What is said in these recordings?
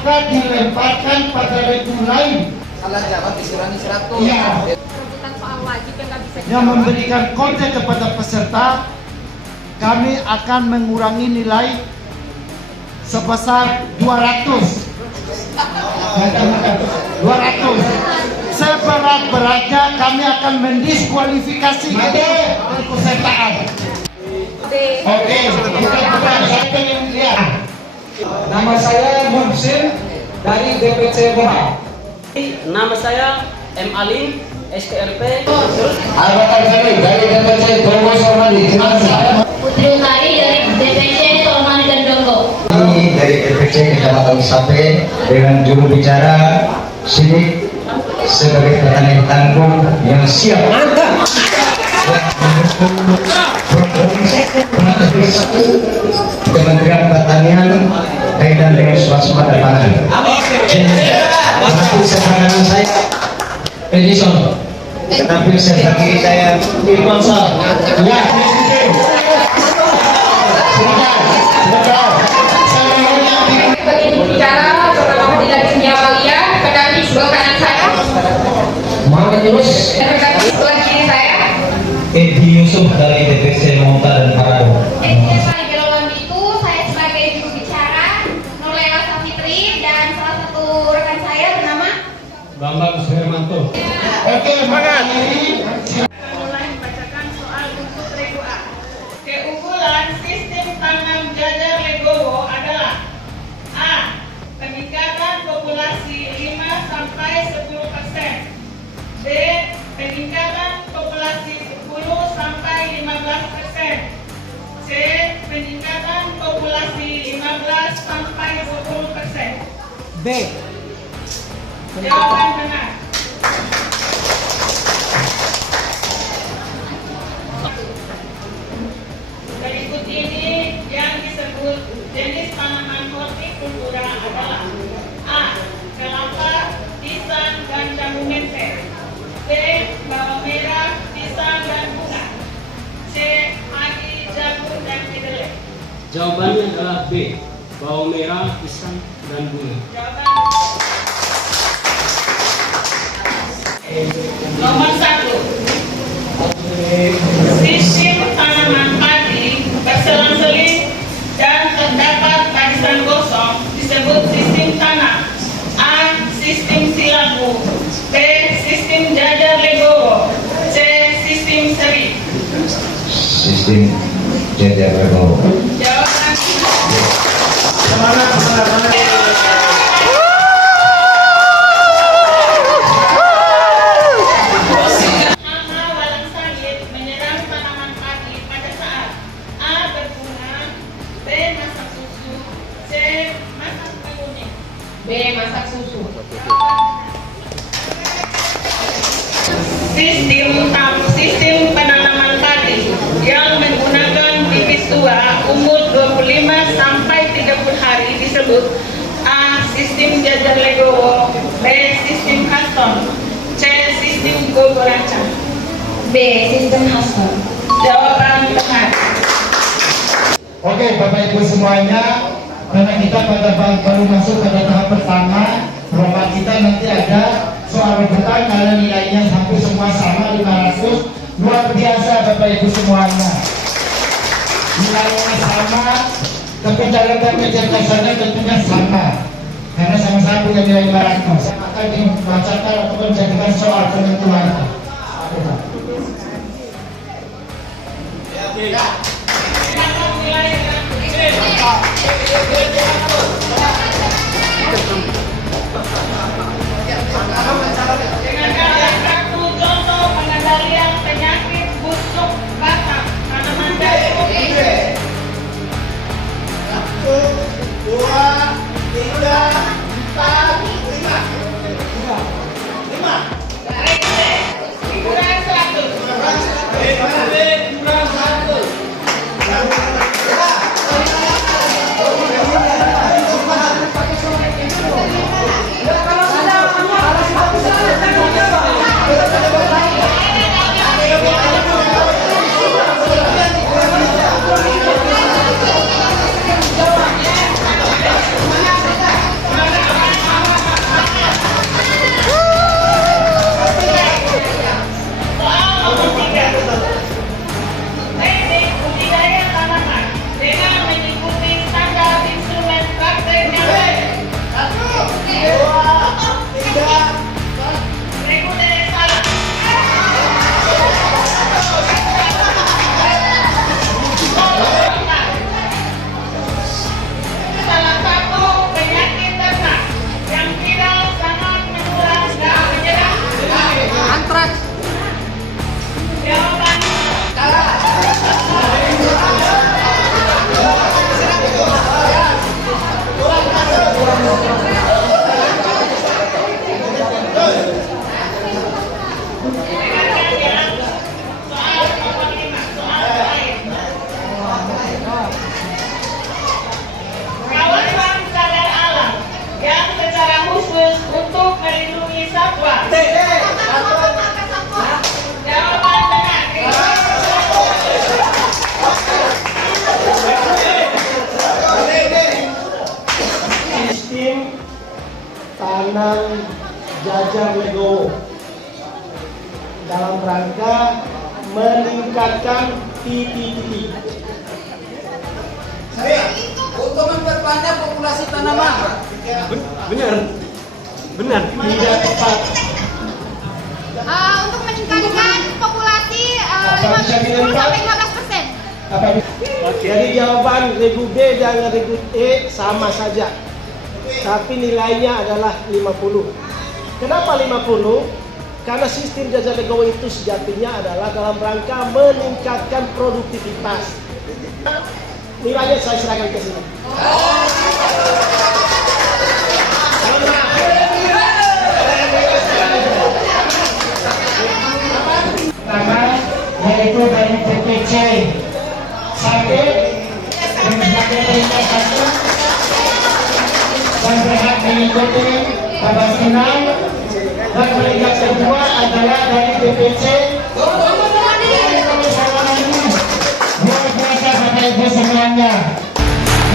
maka dilemparkan pada regu lain. Salah jawab dikurangi 100. Iya. Rebutan soal wajib yang nggak bisa Yang memberikan kode kepada peserta, kami akan mengurangi nilai sebesar 200. 200. Seberat-beratnya kami akan mendiskualifikasi kepesertaan. Oke, kita bukan siapa yang lihat. Nama saya Muhsin dari DPC Boha. Nama saya M. Ali, STRP. Anggota kami dari DPC Dongo Sormadi. Putri Utari dari DPC Sormadi dan Dongo. Ini dari DPC Kecamatan Sape dengan juru bicara Sidik sebagai petani tangguh yang siap mantap Kementerian Pertanian kaitan dengan swasembada pangan. Tetapi sebenarnya saya Edison, tetapi sebagai saya Irfan Sal. Ya. bicara pertama tidak senjata kalian pedang di sebelah kanan saya, Mau terus pedang di sebelah kiri saya. Edi Yusuf dari DPC Monta dan Parado. Itu saya sebagai juru bicara Nurlela Safitri dan salah satu rekan saya bernama Bambang Suhermanto. Oke, semangat. Mulai membacakan soal untuk regu A. Keunggulan sistem tanam jajar Legowo adalah A. Peningkatan populasi 5 sampai 10%. B. Peningkatan populasi 10 sampai 15%. C. Peningkatan populasi 15 sampai 20%. B. Jawaban benar. Berikut ini yang disebut jenis tanaman hortikultura adalah A. Kelapa, pisang, dan jambu mente. B. Bawang merah, pisang, dan bunga. C. Padi, jagung, dan kedelai. Jawabannya adalah B. Bawang merah, pisang, dan bunga. Jawaban nomor 1. Sistem tanaman padi berselang-seling dan terdapat barisan gosong disebut sistem tanam. A. Sistem silabu. B. Sistem jajar Legowo. C. Sistem seri. Sistem jajar Legowo. Jawaban hama walang sangit menyerang tanaman padi pada saat A. Berbunga, B. Masak susu, C. Masak kuning. B. Masak susu. Sistem penanaman padi yang menggunakan bibit tua umur 25 sampai 30 hari disebut A. Sistem jajar Legowo, B. Sistem Haston, C. Sistem Gogoranca. B. Sistem Haston. Jawaban benar. Oke, Bapak Ibu semuanya, karena kita baru masuk pada tahap pertama, lomba kita nanti ada soal rebutan karena nilainya hampir semua sama 500. Luar biasa Bapak Ibu semuanya. Nilainya sama, tapi cara kecerdasannya tentunya sama. Karena sama-sama punya nilai 500. Maka dibacakan atau menjadikan soal penentuan. Dapat nilai dengan satu contoh pengendalian penyakit busuk batang tanaman jagung. 1, 2, 3, 4, 5. Kurang 100. sistem tanam jajar legowo dalam rangka meningkatkan titik-titik. Untuk memperbanyak populasi tanaman. Benar, tidak tepat. Untuk meningkatkan populasi 10-15%. Jadi jawaban regu B dan regu E sama saja, tapi nilainya adalah 50. Kenapa 50? Karena sistem jajar legowo itu sejatinya adalah dalam rangka meningkatkan produktivitas. Nilainya saya serahkan ke sini. Pertama yaitu dari DPC sampai dan berhak mengikuti babak final, dan peringkat kedua adalah dari DPC. Luar biasa Bapak Ibu semuanya.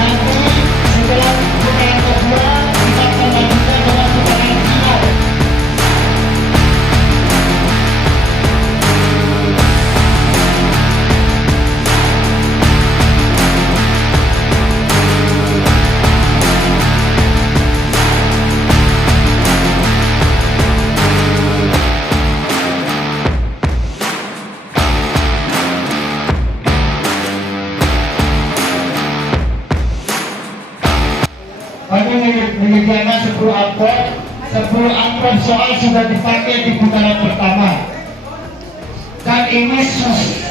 Nanti setelah putaran kedua kita akan lanjutkan dengan putaran final. Kami menyediakan 10 amplop soal sudah dipakai di putaran pertama, dan ini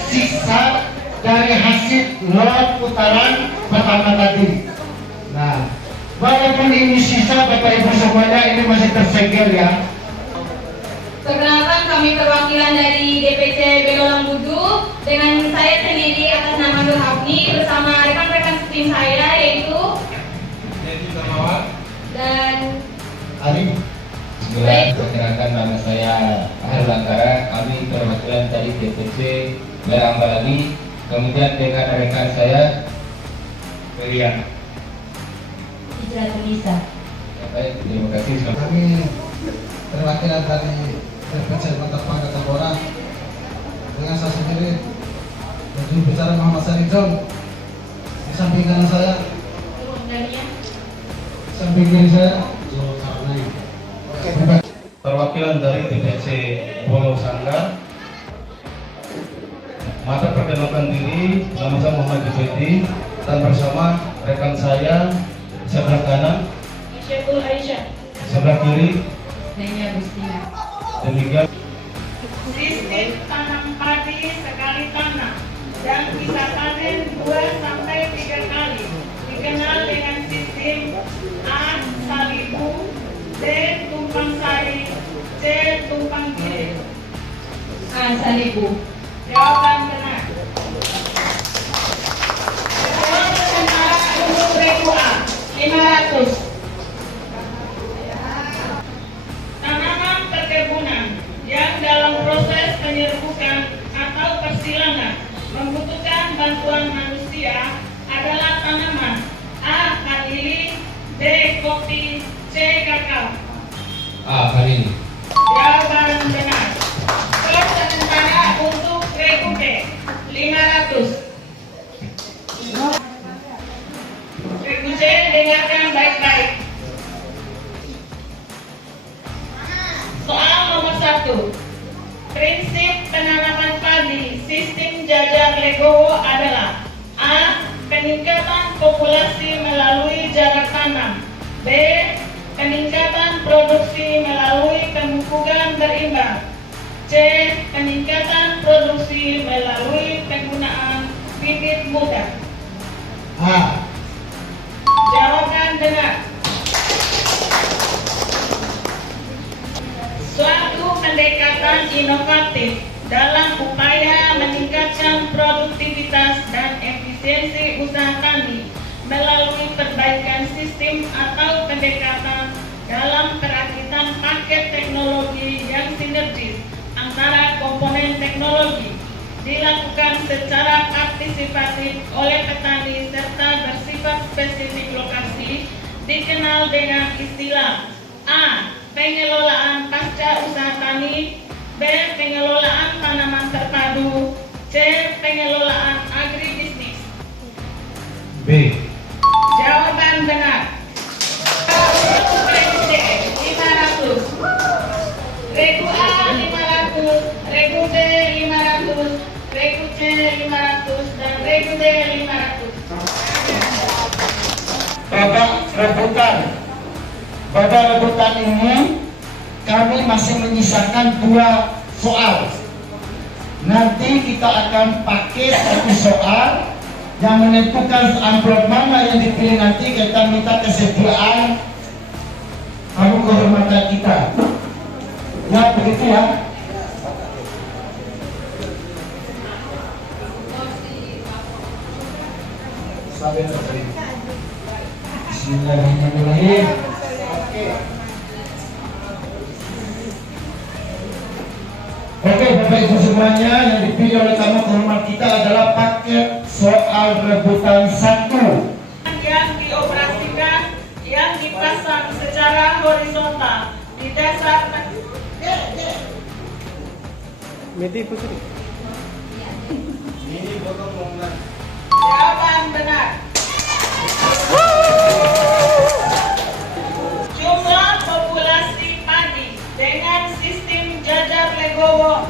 sisa dari hasil lot putaran pertama tadi. Nah, walaupun ini sisa Bapak Ibu semuanya, ini masih tersegel ya. Perkenalkan, kami perwakilan dari DPC Belolang Budu dengan saya sendiri atas nama Nur Hafni bersama rekan-rekan tim saya yaitu dan Ali. Baik. Perkenalkan, nama saya Ahal Langkara, kami perwakilan dari DPC Merang Balagi, kemudian dengan rekan saya Ferian. Baik, terima kasih. Kami perwakilan dari DPC Kota Pangkatan Bora dengan saya sendiri dan juru bicara Muhammad Sarijong. Di samping kanan saya, samping kiri saya, Perwakilan dari DPC Pulau Sanggar. Maka perkenalkan diri, nama saya Muhammad Jufedi dan bersama rekan saya sebelah kanan, Syekul Aisyah. sebelah kiri. Nenya Agustina. Demikian. Sistem tanam padi sekali tanam dan bisa panen 2-3 kali, dikenal dengan sistem A. Salibu, B. Tumpang sari, C. Tumpang giling. Salibu. Jawaban benar. Kedua sementara untuk regu A 500. Tanaman perkebunan yang dalam proses penyerbukan atau persilangan membutuhkan bantuan manusia adalah tanaman A. Vanili, B. Kopi, C. Kakao. Kali ini. Jawaban benar. Skor sementara untuk regu B 500. Regu C, dengarkan baik-baik. Soal nomor 1. Prinsip penanaman padi sistem jajar legowo adalah A. Peningkatan populasi melalui jarak tanam, B. Peningkatan produksi melalui pemupukan berimbang, C. Peningkatan produksi melalui penggunaan bibit muda. A. Jawaban benar. Suatu pendekatan inovatif dalam upaya meningkatkan produktivitas dan efisiensi usaha tani melalui perbaikan sistem atau pendekatan dalam perakitan paket teknologi yang sinergis antara komponen teknologi dilakukan secara partisipatif oleh petani serta bersifat spesifik lokasi dikenal dengan istilah A. Pengelolaan pasca usaha tani, B. Pengelolaan tanaman terpadu, C. Pengelolaan agribisnis. B. Jawaban benar. Regu C 500, Regu A 500, Regu B 500, Regu C 500, dan Regu D 500. Pada rebutan ini kami masih menyisakan 2 soal. Nanti kita akan pakai satu soal yang menentukan amplop mana yang dipilih. Nanti kita minta kesediaan kamu kehormatan kita. Ya begitu ya. Bismillahirrahmanirrahim. Oke Bapak Ibu semuanya, yang dipilih oleh tamu kehormat kita adalah paket soal rebutan 1. Yang dioperasikan, yang dipasang secara horizontal di dasar Jawaban benar. Jumlah populasi padi dengan sistem jajar legowo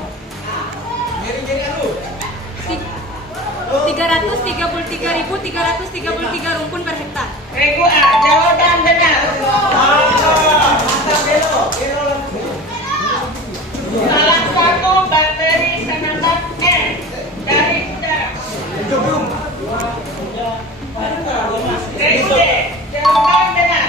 333.333 rumpun per hektar. Regu A, jawaban benar. Salah satu bakteri penambat N dari udara. Regu D, jawaban benar.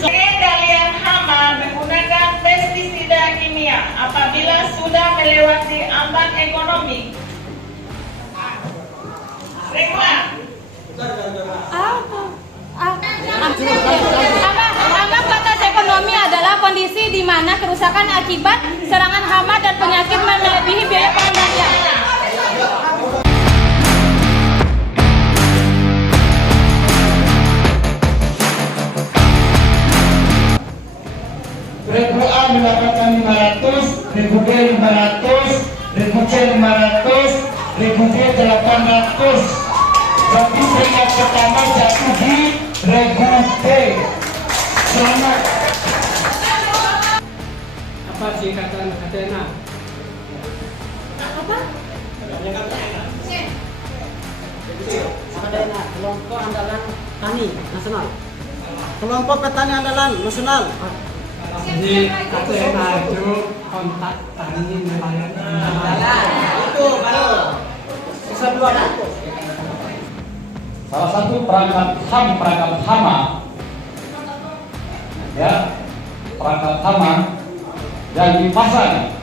Pengendalian hama menggunakan pestisida kimia apabila sudah melewati ambang ekonomi. Regu A. Ambang batas ekonomi adalah kondisi di mana kerusakan akibat serangan hama dan penyakit melebihi biaya pengendalian. Regu A mendapatkan 500, Regu B 500, Regu C 500, Regu D 800. Tapi peringkat pertama jatuh di Regu D. Selamat. Apa singkatan Athena? Adena, kelompok andalan tani nasional. Kelompok petani andalan nasional. Di Athena itu kontak tani nelayan. Itu baru. Sisa 200. Salah satu perangkat hama ya, perangkat hama yang dipasang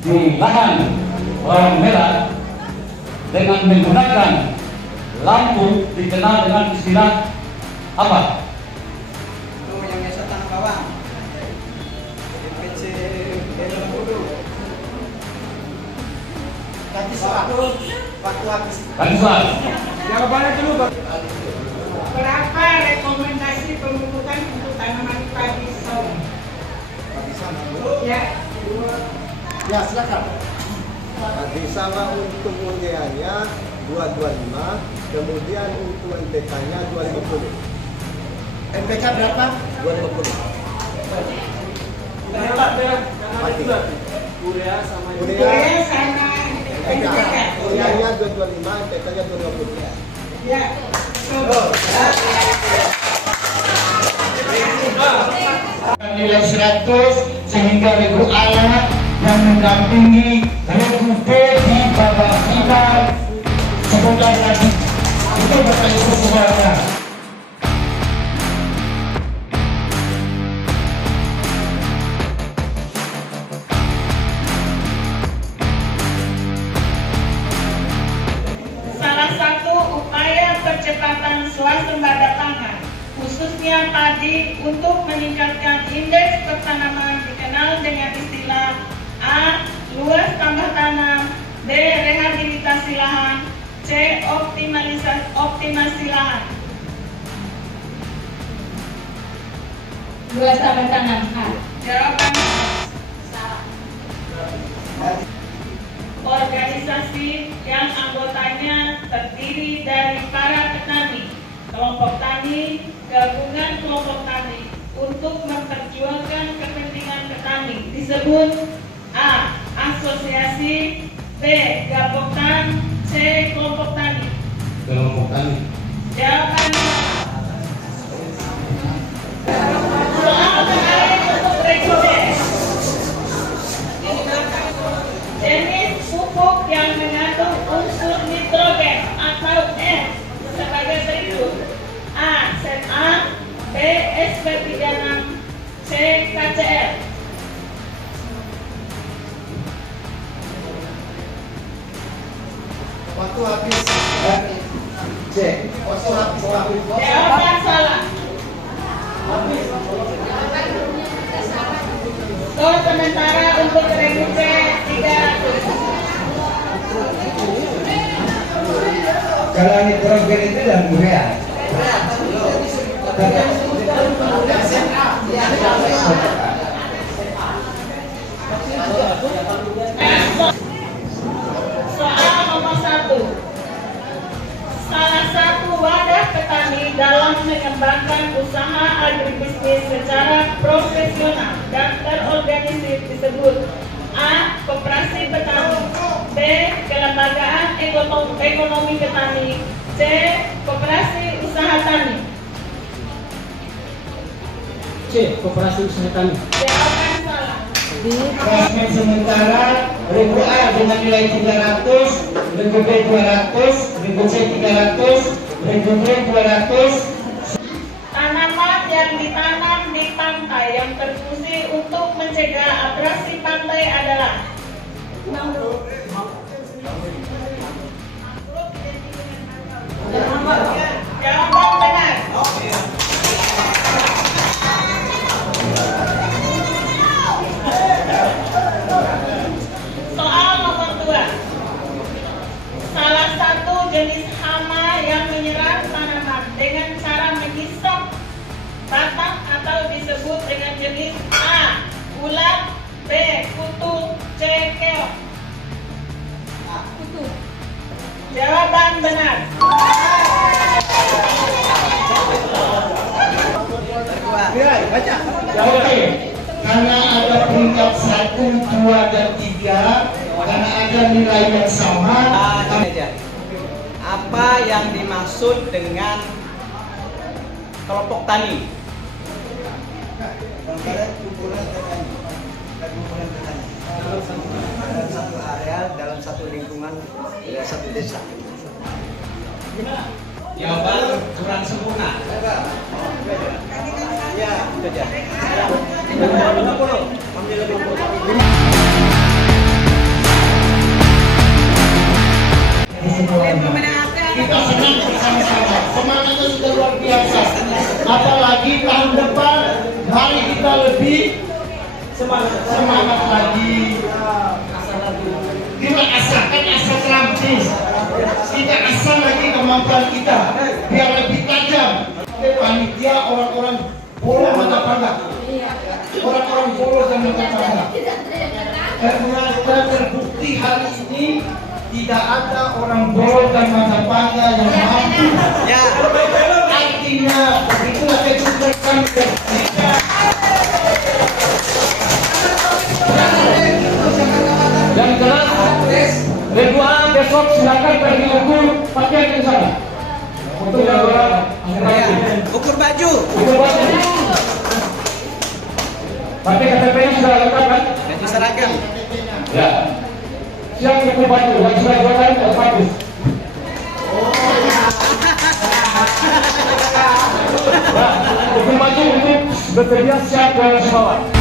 di lahan bawang merah dengan menggunakan lampu dikenal dengan istilah apa? Itu yang biasa tanah bawang. DPC Belong Budu. Ganti soal. Waktu habis. Ganti soal. Jawabannya dulu, Bang. Berapa rekomendasi pemupukan untuk tanaman padi sawi? Ya. Ya, silakan. Padi sama untuk undiannya 225, kemudian untuk NPK-nya 250. NPK berapa? 250. Padi. Urea sama Urea sama NPK. Undiannya 225, NPK-nya 250. ya. Nilai 100 sehingga Regu A yang mendampingi Regu B di babak final sebentar lagi. Itu Bapak Ibu semuanya. Salah satu upaya percepatan swasembada pangan, khususnya padi, untuk meningkatkan indeks pertanaman dikenal dengan istilah A luas tambah tanam, D. rehabilitasi lahan, C. optimasi lahan. Luas tambah tanam. A. Jawaban organisasi yang anggotanya terdiri dari para petani, kelompok tani, gabungan kelompok tani untuk memperjuangkan kepentingan petani disebut A. asosiasi, B. gabungan, C. kelompok tani. Kelompok tani. Jawaban soal menarik untuk rekomendasi. Jenis pupuk yang mengandung unsur nitrogen atau N sebagai berikut: A. ZA, B. SP36, C. KCL. Waktu habis. C. Waktu habis. Jawaban salah. Skor sementara untuk regu C 300. Kalau nitrogen itu dan urea. Soal nomor 1. Salah satu wadah petani dalam mengembangkan usaha agribisnis secara profesional dan terorganisir disebut A. Koperasi petani, B. Kelembagaan ekonomi petani, C. Koperasi usaha tani. C. Koperasi usaha tani. Jawaban salah. Klasmen sementara regu A dengan nilai 300, regu B 200, regu C 300, regu D 200. Tanaman yang ditanam di pantai yang berfungsi untuk mencegah abrasi pantai adalah mangrove. Jawaban benar. Soal nomor 2. Salah satu jenis hama yang menyerang tanaman dengan cara menghisap batang atau disebut dengan jenis A. ulat, B. kutu, C. keong. Kutu. Jawaban benar. Baca. Oke. Karena ada peringkat 1, 2, dan 3, karena ada nilai yang sama. Apa yang dimaksud dengan kelompok tani? Dalam satu area, dalam satu lingkungan, satu desa. Jawaban kurang sempurna. Ya, itu aja. Kita senang bersama-sama. Semangatnya sudah luar biasa. Apalagi tahun depan, mari kita lebih semangat lagi. Kita asahkan asa terampis. Kita asah lagi kemampuan kita biar lebih tajam. Panitia orang-orang bola mata pandang. Orang-orang bolos dan mata pandang. Ternyata terbukti hari ini tidak ada orang bolos dan mata pandang yang mampu. Artinya itulah kejutan kita. Yang jelas, regu A besok silakan pergi ukur pakaian yang sana. Untuk Ukur baju. ukur baju. Tapi KTP-nya sudah lengkap kan? Baju seragam. Ya. Siap ukur baju, yang sudah buatan bagus. Nah, ukur baju untuk bekerja siap ke bawah.